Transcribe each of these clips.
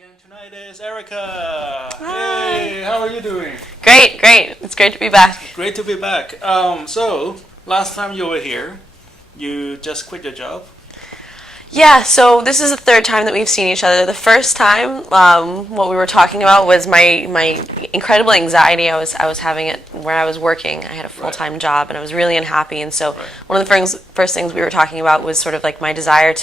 again tonight is Erica. Hi. Hey, how are you doing? Great. It's great to be back. Great to be back. So last time you were here, you just quit your job. Yeah, so this is the third time that we've seen each other. The first time, what we were talking about was my incredible anxiety I was having it where I was working. I had a full-time job and I was really unhappy. And so one of the first things we were talking about was sort of like my desire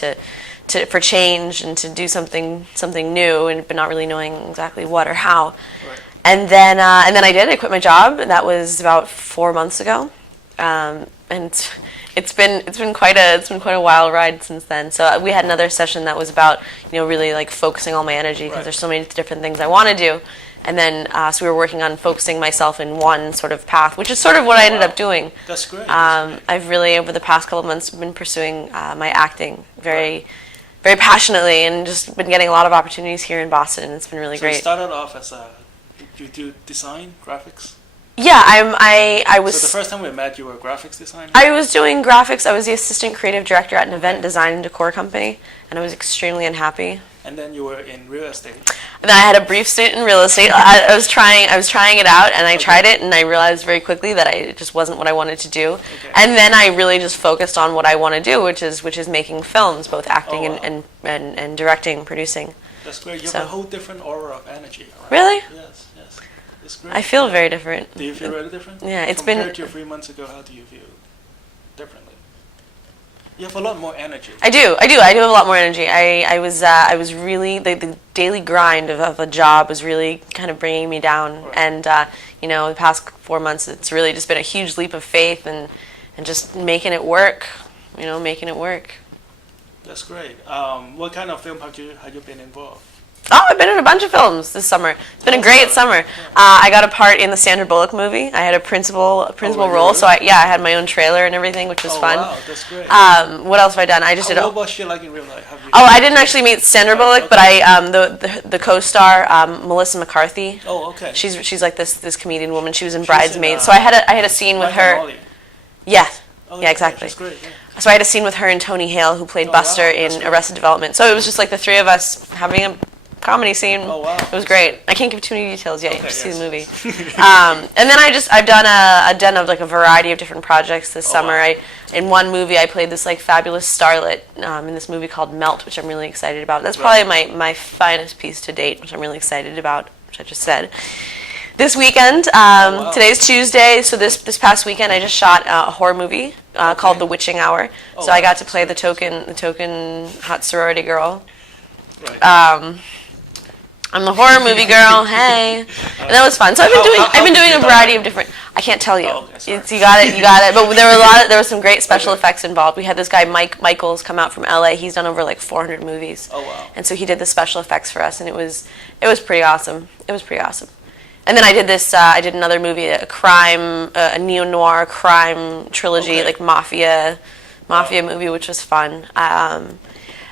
for change and to do something new, but not really knowing exactly what or how. Right. And then I did. I quit my job, and that was about 4 months ago. And it's been quite a wild ride since then. So we had another session that was about really like focusing all my energy because there's so many different things I want to do. And then so we were working on focusing myself in one sort of path, which is sort of what I ended up doing. That's great. I've really over the past couple of months been pursuing my acting very passionately and just been getting a lot of opportunities here in Boston, and it's been really great. So you started off as you do design, graphics? Yeah, I was... So the first time we met, you were a graphics designer? I was doing graphics. I was the assistant creative director at an event design and decor company, and I was extremely unhappy. And then you were in real estate? And then I had a brief stint in real estate. I was trying it out, and I tried it, and I realized very quickly that it just wasn't what I wanted to do. Okay. And then I really just focused on what I want to do, which is making films, both acting and directing, producing. That's great. You have a whole different aura of energy. Right? Really? Yes. It's great. I feel very different. Do you feel very different? Yeah, it's Compared to 3 months ago, how do you feel differently? You have a lot more energy. I do have a lot more energy. I was really, the daily grind of a job was really kind of bringing me down. Right. And, the past 4 months, it's really just been a huge leap of faith and just making it work, making it work. That's great. What kind of film have you been involved? Oh, I've been in a bunch of films this summer. It's been a great summer. I got a part in the Sandra Bullock movie. I had a principal role, so I had my own trailer and everything, which was fun. Wow, that's great. What else have I done? I just did. What was she like in real life? I didn't actually meet Sandra Bullock, but the co-star Melissa McCarthy. Oh, okay. She's like this comedian woman. She was in Bridesmaids, so I had a scene with her. Yeah. Oh, yeah, exactly. That's great. Yeah. So I had a scene with her and Tony Hale, who played Buster in Arrested Development. So it was just like the three of us having a comedy scene. Oh, wow. It was great. I can't give too many details yet. You have to see the movie. And then I've done like a variety of different projects this summer. Wow. In one movie I played this like fabulous starlet in this movie called Melt, which I'm really excited about. That's probably my finest piece to date, which I'm really excited about, which I just said. This weekend, today's Tuesday, so this past weekend I just shot a horror movie called The Witching Hour. So I got to play the token hot sorority girl. Right. I'm the horror movie girl. Hey, and that was fun. So I've been doing a variety of different. I can't tell you. You got it. But there was some great special effects involved. We had this guy Mike Michaels come out from LA. He's done over like 400 movies. Oh wow. And so he did the special effects for us, and it was pretty awesome. It was pretty awesome. And then I did another movie, a neo-noir crime trilogy, like mafia movie, which was fun.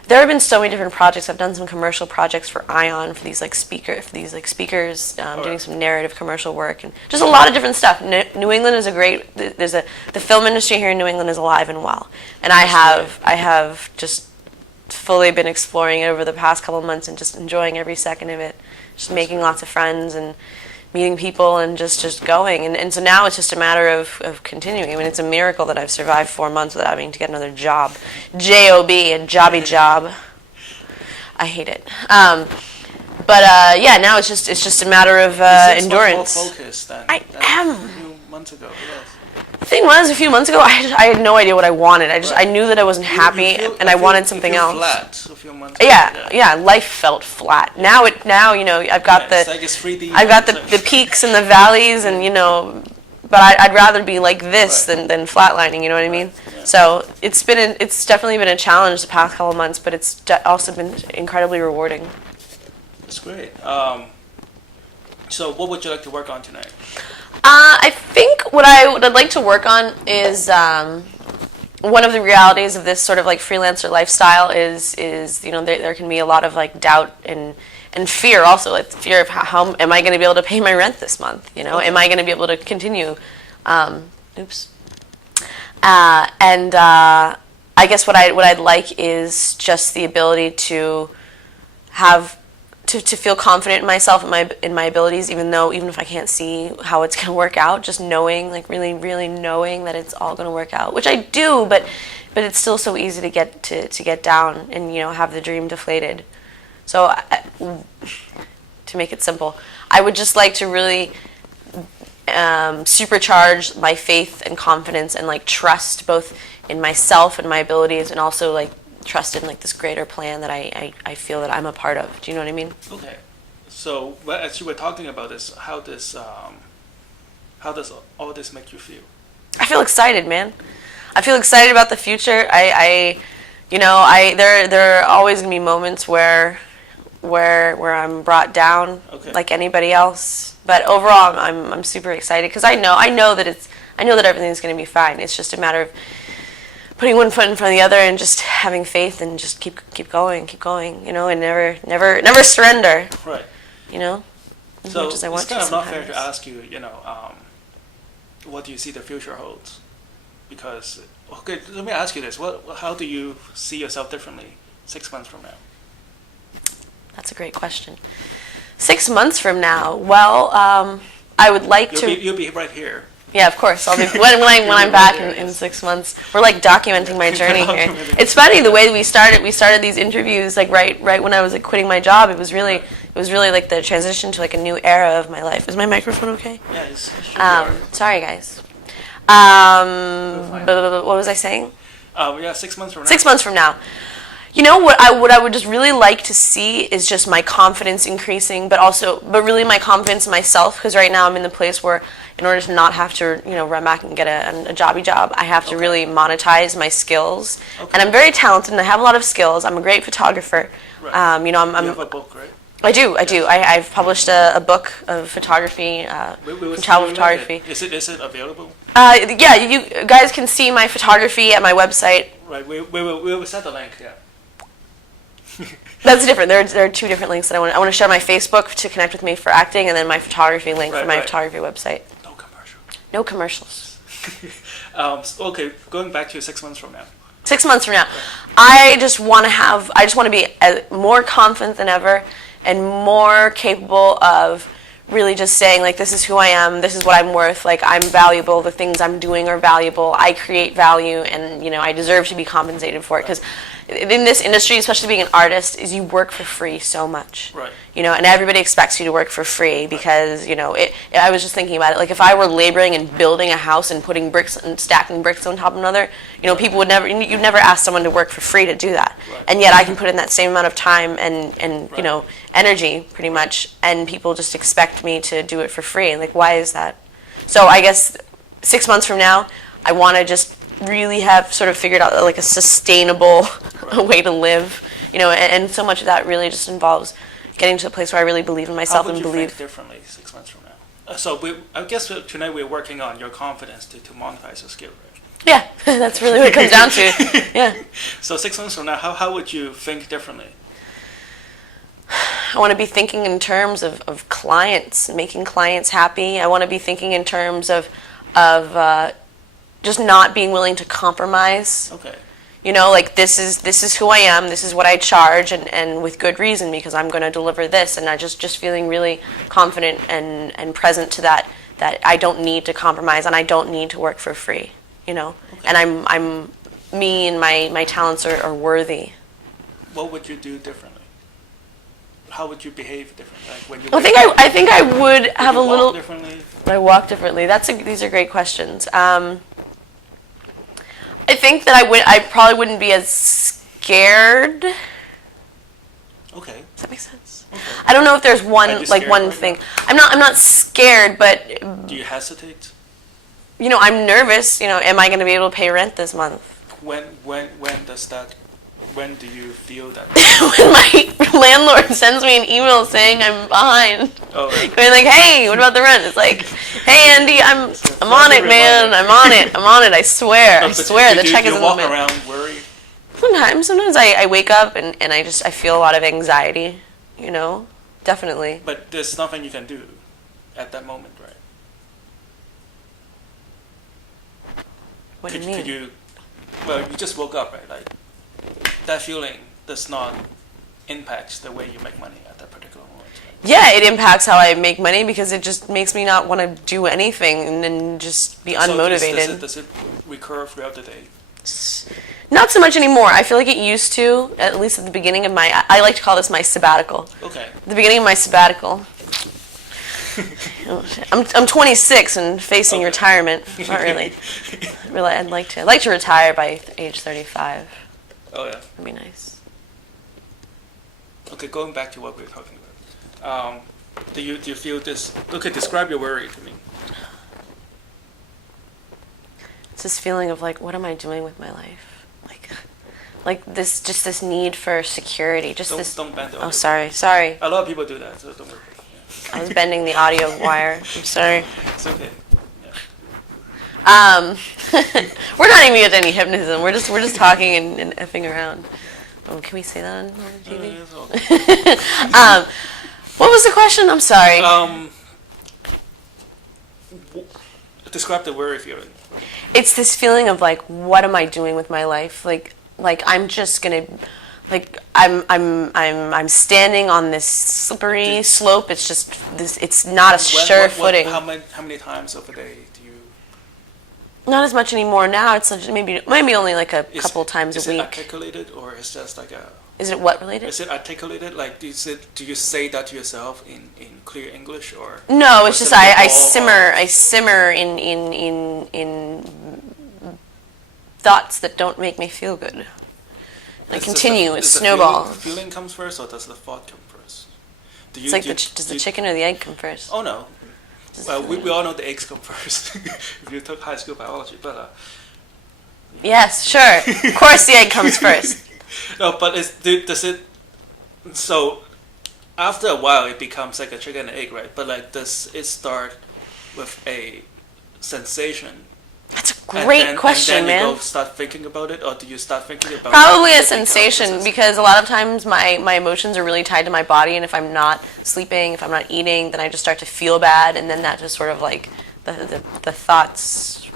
There have been so many different projects. I've done some commercial projects for Ion for these speakers, doing some narrative commercial work, and just a lot of different stuff. New England is the film industry here in New England is alive and well, and I have just fully been exploring it over the past couple of months and just enjoying every second of it, just making lots of friends and meeting people and just going. And so now it's just a matter of continuing. I mean, it's a miracle that I've survived 4 months without having to get another job. J-O-B, a jobby job. I hate it. But now it's just a matter of endurance. More focused than I am. A few months ago, yes. The thing was, a few months ago, I had no idea what I wanted. I knew that I wasn't happy, and I wanted something else. Flat a few months ago. Yeah. Life felt flat. Now I've got it's like it's 3D. I've got the peaks and the valleys, and but I'd rather be like this than flatlining. You know what I mean? Yeah. So it's definitely been a challenge the past couple of months, but it's also been incredibly rewarding. That's great. So what would you like to work on tonight? I think what I'd like to work on is one of the realities of this sort of like freelancer lifestyle is there can be a lot of like doubt and fear also, like fear of how am I going to be able to pay my rent this month? Am I going to be able to continue? I guess what I'd like is just the ability to to feel confident in myself and my abilities, even if I can't see how it's gonna work out, just knowing, like really knowing that it's all gonna work out, which I do, but it's still so easy to get down and have the dream deflated. So to make it simple, I would just like to really supercharge my faith and confidence and like trust both in myself and my abilities, and also like trust in like this greater plan that I feel that I'm a part of. Do you know what I mean? Okay. So as you were talking about this, how does all this make you feel? I feel excited, man. I feel excited about the future. There are always gonna be moments where I'm brought down, okay, like anybody else. But overall, I'm super excited because I know that everything's gonna be fine. It's just a matter of putting one foot in front of the other and just having faith and just keep going, and never surrender. Right. As much as I want it's kind to of not fair sometimes. to ask you, what do you see the future holds? Because, okay, let me ask you this: how do you see yourself differently 6 months from now? That's a great question. 6 months from now, well, I would like You'll be right here. Yeah, of course. I'll be when I'm back in 6 months. We're like documenting my journey here. It's funny the way we started these interviews like right when I was like quitting my job. It was really like the transition to like a new era of my life. Is my microphone okay? Yeah, it should be all right. Sorry guys. What was I saying? Yeah, 6 months from now. 6 months from now. What I would just really like to see is just my confidence increasing, but really my confidence in myself, because right now I'm in the place where in order to not have to run back and get a jobby job, I have to really monetize my skills. Okay. And I'm very talented and I have a lot of skills. I'm a great photographer. Right. You have a book, right? I do. I've published a book of photography, travel photography. Is it available? Yeah, you guys can see my photography at my website. Right, we will set the link, yeah. That's different. There are two different links that I want to share: my Facebook to connect with me for acting, and then my photography link for my photography website. No commercials. No commercials. Okay, going back to 6 months from now. 6 months from now, I just want to be more confident than ever, and more capable of really just saying like, this is who I am, this is what I'm worth, like I'm valuable, the things I'm doing are valuable, I create value, and I deserve to be compensated for it. Because in this industry, especially being an artist, is you work for free so much. Right. And everybody expects you to work for free because, I was just thinking about it, like if I were laboring and building a house and putting bricks and stacking bricks on top of another, people would you'd never ask someone to work for free to do that. Right. And yet I can put in that same amount of time and energy pretty much, and people just expect me to do it for free. And like, why is that? So I guess 6 months from now, I want to just really have sort of figured out like a sustainable way to live, and so much of that really just involves getting to a place where I really believe in myself and believe. Think differently 6 months from now? So I guess tonight we're working on your confidence to monetize your skill, right? Yeah, that's really what it comes down to. Yeah. So 6 months from now, how would you think differently? I want to be thinking in terms of clients, making clients happy. I want to be thinking in terms of just not being willing to compromise. Okay. Like this is who I am, this is what I charge, and with good reason, because I'm going to deliver this, and I just feeling really confident and present to that I don't need to compromise and I don't need to work for free, Okay. And I'm me and my talents are worthy. What would you do differently? How would you behave differently? Like when you I think I would have a little differently. Would I walk differently? These are great questions. I think that I probably wouldn't be as scared. Okay. Does that make sense? Okay. I don't know if there's one right thing. now? I'm not scared, but Do you hesitate? I'm nervous. Am I going to be able to pay rent this month? When do you feel that? When my landlord sends me an email saying I'm behind. Oh, right. Going like, hey, what about the rent? It's like, hey, Andy, I'm on it, man. I'm on it. I swear. I swear. The check is in the mail. You walk around worried? Sometimes I wake up and I feel a lot of anxiety, definitely. But there's nothing you can do at that moment, right? What do you mean? You just woke up, right? Like, that feeling does not impacts the way you make money at that particular moment. Yeah, it impacts how I make money because it just makes me not want to do anything and then just be unmotivated. So does it recur throughout the day? Not so much anymore. I feel like it used to, at least at the beginning of I like to call this my sabbatical. Okay. The beginning of my sabbatical. I'm 26 and facing retirement. Not really. Really, I'd like to retire by age 35. Oh yeah. That'd be nice. Okay, going back to what we were talking about. Do you feel this? Okay, describe your worry to me. It's this feeling of like, what am I doing with my life? Like this need for security. Don't bend the audio. Oh, sorry. A lot of people do that, so don't worry. I was bending the audio wire. I'm sorry. It's okay. We're not even into any hypnotism. We're just talking and effing around. Oh, can we say that on TV? Okay. What was the question? I'm sorry. Describe the worry feeling. It's this feeling of like, what am I doing with my life? Like I'm just gonna, like I'm standing on this slippery slope. It's just this. It's not a sure footing. How many times of a day do you? Not as much anymore now. It's maybe only like a couple times a week. Is it articulated or is it just like a? Is it what related? Is it articulated? Like, do you say that to yourself in clear English or? No, it's just I simmer in thoughts that don't make me feel good. I continue. It snowballs. Does the feeling comes first, or does the thought come first? It's like does the chicken or the egg come first? Oh no. Well, we all know the eggs come first if you took high school biology, but. Yes, sure. Of course, the egg comes first. No, but does it? So, after a while, it becomes like a chicken and egg, right? But like, does it start with a sensation? That's a great question, and then man. You go start thinking about it, or do you start thinking about probably a sensation because a lot of times my emotions are really tied to my body, and if I'm not sleeping, if I'm not eating, then I just start to feel bad, and then that just sort of like the thoughts.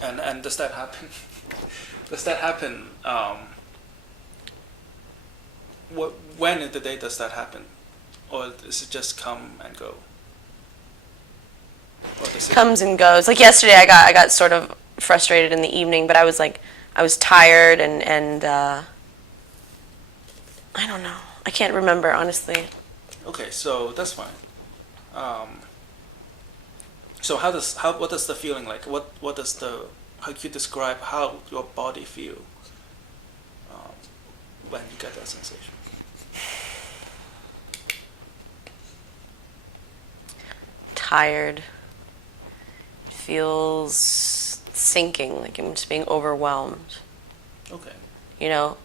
And does that happen? Does that happen? When in the day does that happen, or does it just come and go? Comes and goes. Like yesterday, I got sort of frustrated in the evening, but I was tired and I don't know. I can't remember honestly. Okay, so that's fine. So what does the feeling like? How can you describe how your body feel when you get that sensation? Tired. Feels sinking, like I'm just being overwhelmed. Okay. You know,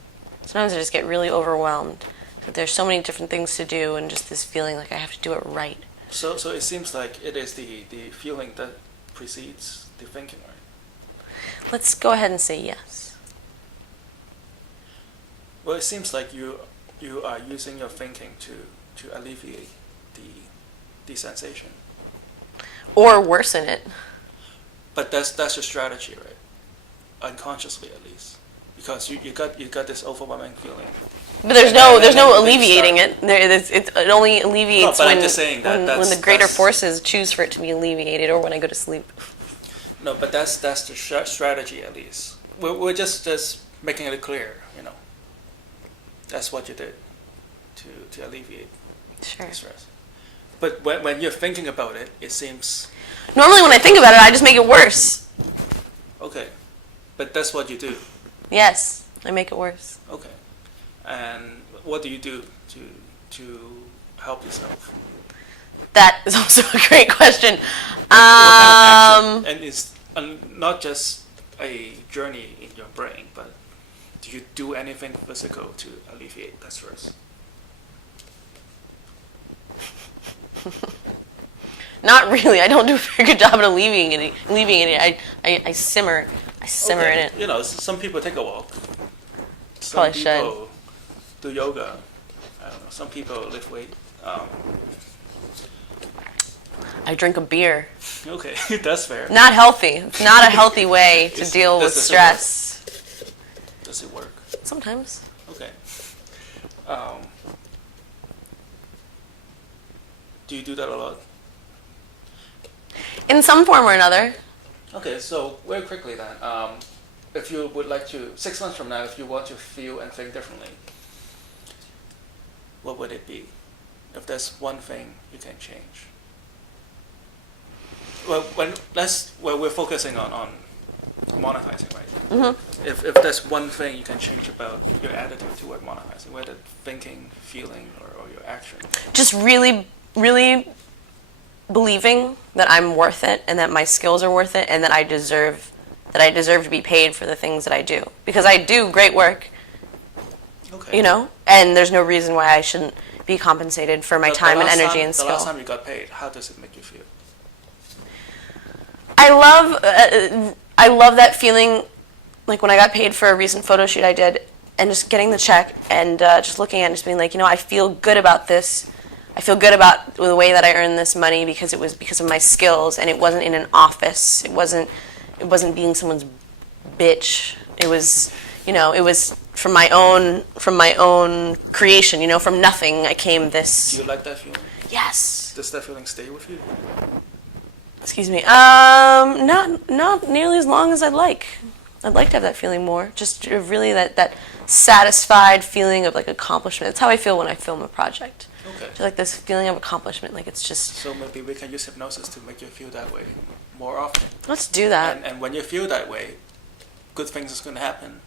sometimes I just get really overwhelmed. But there's so many different things to do, and just this feeling like I have to do it right. So it seems like it is the feeling that precedes the thinking, right? Let's go ahead and say yes. Well, it seems like you are using your thinking to alleviate the sensation. Or worsen it. But that's your strategy, right? Unconsciously, at least, because you got this overwhelming feeling. But there's no alleviating it. It only alleviates I'm just saying when the greater forces choose for it to be alleviated, or when I go to sleep. No, but that's the strategy, at least. We're just making it clear, you know. That's what you did to alleviate the stress. But when you're thinking about it, it seems. Normally, when I think about it, I just make it worse. Okay, but that's what you do. Yes, I make it worse. Okay, and what do you do to help yourself? That is also a great question. And it's not just a journey in your brain, but do you do anything physical to alleviate that stress? Not really. I don't do a very good job at alleviating it. I simmer in it. You know, some people take a walk. Some Probably people do yoga. I don't know. Some people lift weight. I drink a beer. Okay, that's fair. Not healthy. Not a healthy way to deal with stress. Does it work? Sometimes. Okay. Do you do that a lot? In some form or another. Okay, so very quickly then, if you would like to, 6 months from now, if you want to feel and think differently, what would it be? If there's one thing you can change. Well, we're focusing on monetizing, right? Mm-hmm. If there's one thing you can change about your attitude toward monetizing, whether thinking, feeling, or your action. Just really, really believing that I'm worth it and that my skills are worth it and that I deserve to be paid for the things that I do. Because I do great work, Okay. you know, and there's no reason why I shouldn't be compensated for my time and energy and skill. The last time you got paid, how does it make you feel? I love that feeling, like when I got paid for a recent photo shoot I did, and just getting the check and just looking at it and just being like, you know, I feel good about this. I feel good about the way that I earned this money because it was because of my skills, and it wasn't in an office. It wasn't being someone's bitch. It was, you know, it was from my own creation. You know, from nothing I came this. Do you like that feeling? Yes. Does that feeling stay with you? Excuse me. Not nearly as long as I'd like. I'd like to have that feeling more. Just really that satisfied feeling of like accomplishment. That's how I feel when I film a project. Okay. Just like this feeling of accomplishment. Like it's just. So maybe we can use hypnosis to make you feel that way more often. Let's do that. And when you feel that way, good things is going to happen.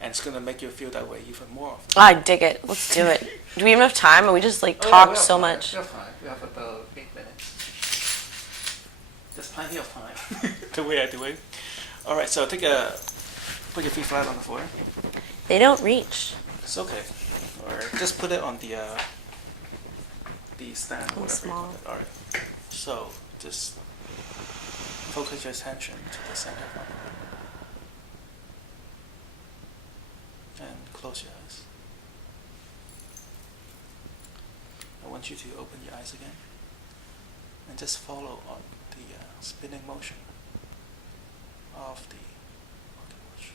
And it's going to make you feel that way even more often. I dig it. Let's do it. Do we have enough time? Or we just like talk so much? We have time. We have about 8 minutes. There's plenty of time. The way I do it. All right. So put your feet flat on the floor. They don't reach. It's okay. Or just put it on the stand. Or whatever small. you call it. All right. So just focus your attention to the center of my body. And close your eyes. I want you to open your eyes again and just follow on the spinning motion of the watch.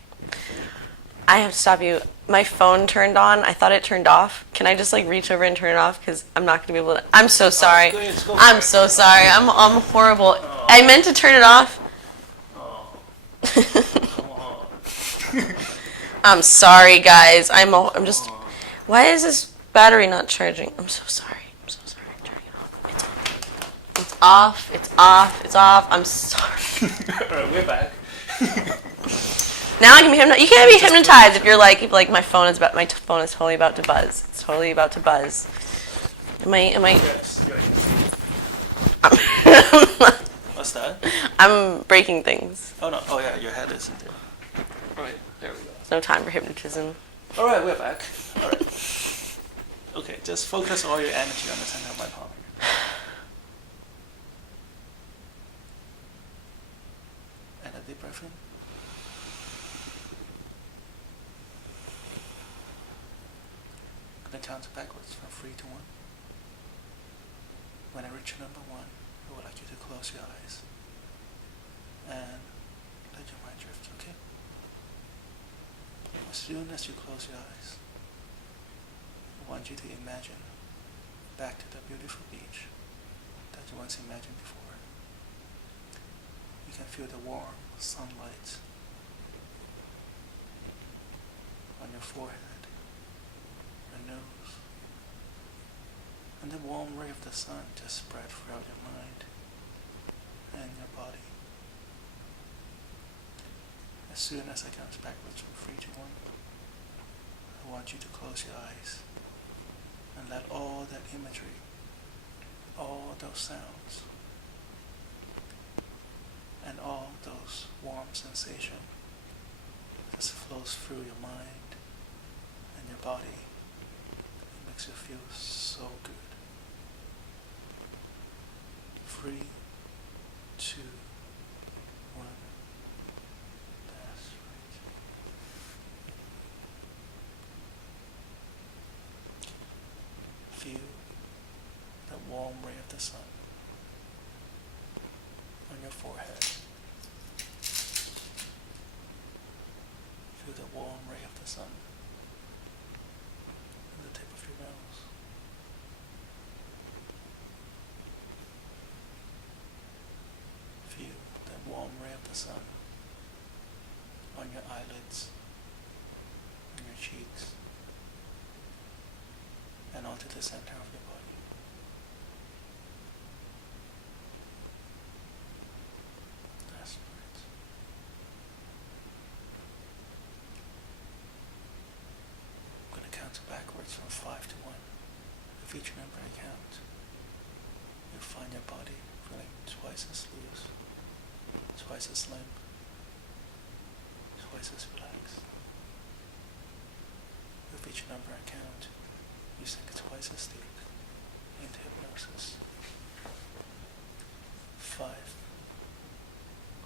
I have to stop you. My phone turned on. I thought it turned off. Can I just like reach over and turn it off? Because I'm not going to be able to. I'm so sorry. I'm so sorry. I'm horrible. Oh. I meant to turn it off. Oh. Come on. I'm sorry, guys. I'm just. Why is this battery not charging? I'm so sorry. I'm so sorry. I'm turning it off. It's off. It's off. It's off. I'm sorry. Alright, we're back. Now I can be hypnotized. You can't be hypnotized if you're like my phone is totally about to buzz. It's totally about to buzz. Am I? Yes. What's that? I'm breaking things. Oh no. Oh yeah, your head is in there. Alright, there we go. There's no time for hypnotism. Alright, we're back. Alright. Okay, just focus all your energy on the center of my palm. And a deep breath in. I'm going to count backwards from 3 to 1. When I reach number 1, I would like you to close your eyes and let your mind drift, okay? As soon as you close your eyes, I want you to imagine back to the beautiful beach that you once imagined before. You can feel the warm sunlight on your forehead, your nose, and the warm ray of the sun just spread throughout your mind and your body. As soon as I count backwards from 3 to 1, I want you to close your eyes and let all that imagery, all those sounds, and all those warm sensations just flows through your mind and your body. It makes you feel so good. 3, 2, 1. That's right. Feel the warm ray of the sun on your forehead. Feel the warm ray of the sun on the tip of your nose. Feel that warm ray of the sun on your eyelids, on your cheeks, and onto the center of your body. That's right. I'm going to count backwards from 5 to 1. With each number I count, you'll find your body feeling twice as loose, twice as limp, twice as relaxed. With each number I count, you sink twice as deep into hypnosis. 5,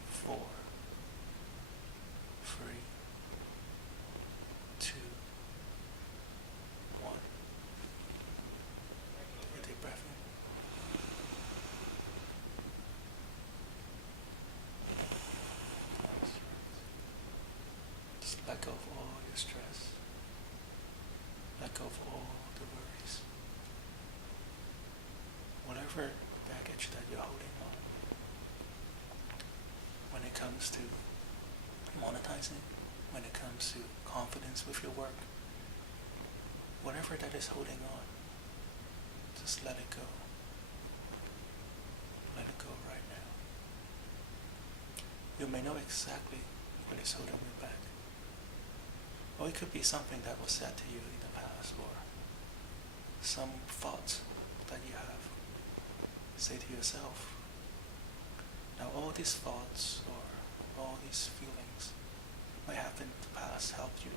4, 3, 2, 1. Take a deep breath in. Just let go of all your stress. Let go of all the worries. Whatever baggage that you're holding on. When it comes to monetizing, when it comes to confidence with your work, whatever that is holding on, just let it go. Let it go right now. You may know exactly what is holding you back. Or it could be something that was said to you in the past, or some thoughts that you have. Say to yourself, now all these thoughts or all these feelings might have in the past helped you,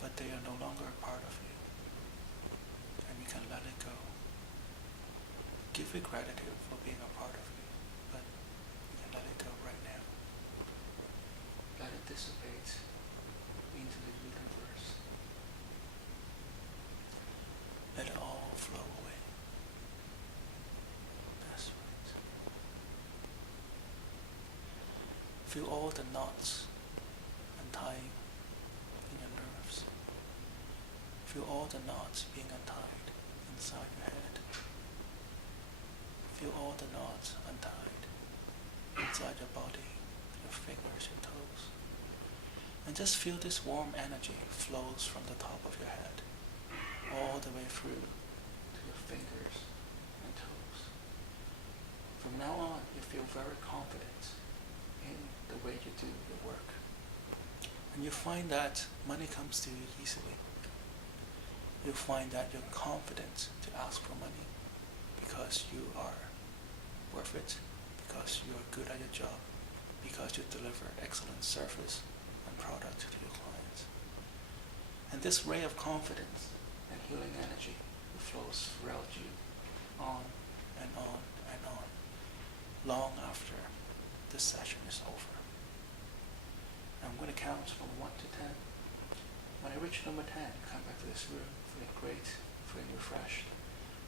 but they are no longer a part of you, and you can let it go. Give it gratitude for being a part of you, but you can let it go right now. Let it dissipate into the universe. Let it all flow away. That's right. Feel all the knots untying in your nerves. Feel all the knots being untied inside your head. Feel all the knots untied inside your body, your fingers, your toes. And just feel this warm energy flows from the top of your head all the way through to your fingers and toes. From now on, you feel very confident in the way you do your work. And you find that money comes to you easily. You find that you're confident to ask for money because you are worth it, because you are good at your job, because you deliver excellent service and product to your clients. And this ray of confidence and healing energy flows throughout you, on and on and on, long after this session is over. I'm going to count from 1 to 10. When I reach number 10, come back to this room feeling great, feeling refreshed,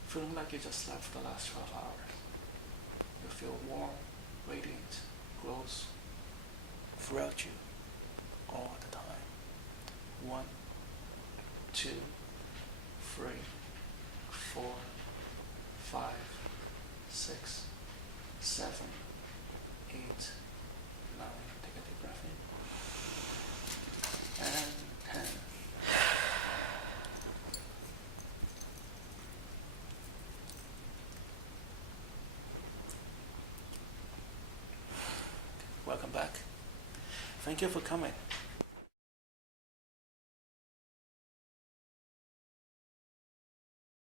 feeling like you just slept for the last 12 hours. You feel warm, radiant, glows throughout you all the time. 1, 2, 3, 4, 5, 6, 7, 8, 9. Take a deep breath in. And 10. Welcome back. Thank you for coming.